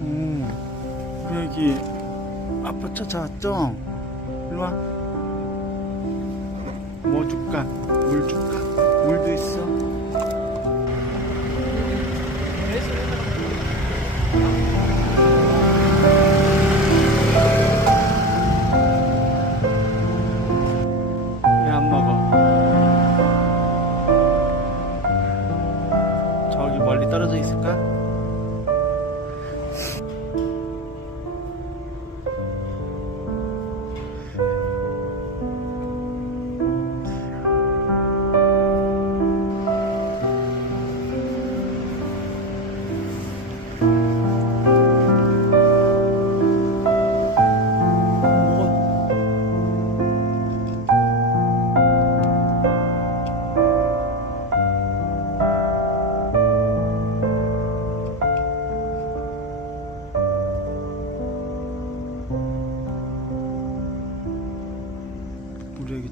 음, 애기 아빠 찾아왔죠? 일로 와. 뭐 줄까? 물 줄까?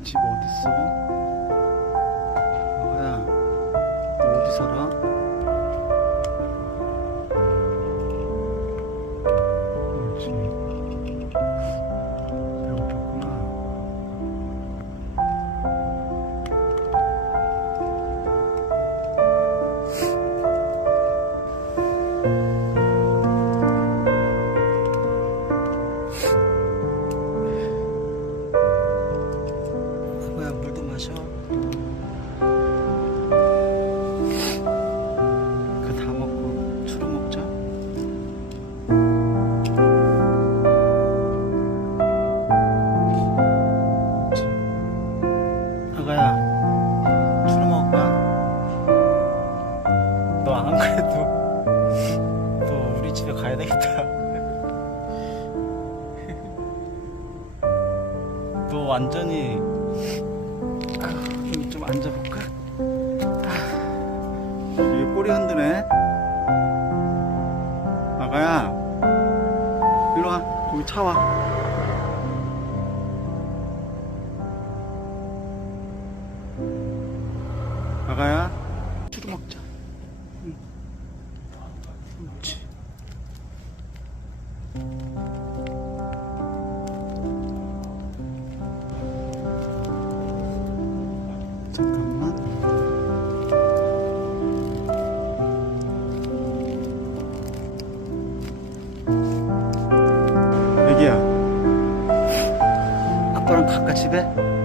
집 어딨어? 너 완전히 아, 여기 좀 앉아볼까? 아, 이게 꼬리 흔드네. 아가야, 일로 와. 거기 차 와. 아가야, 추루 먹자. 응. 그렇지. 아빠랑 갈까 집에?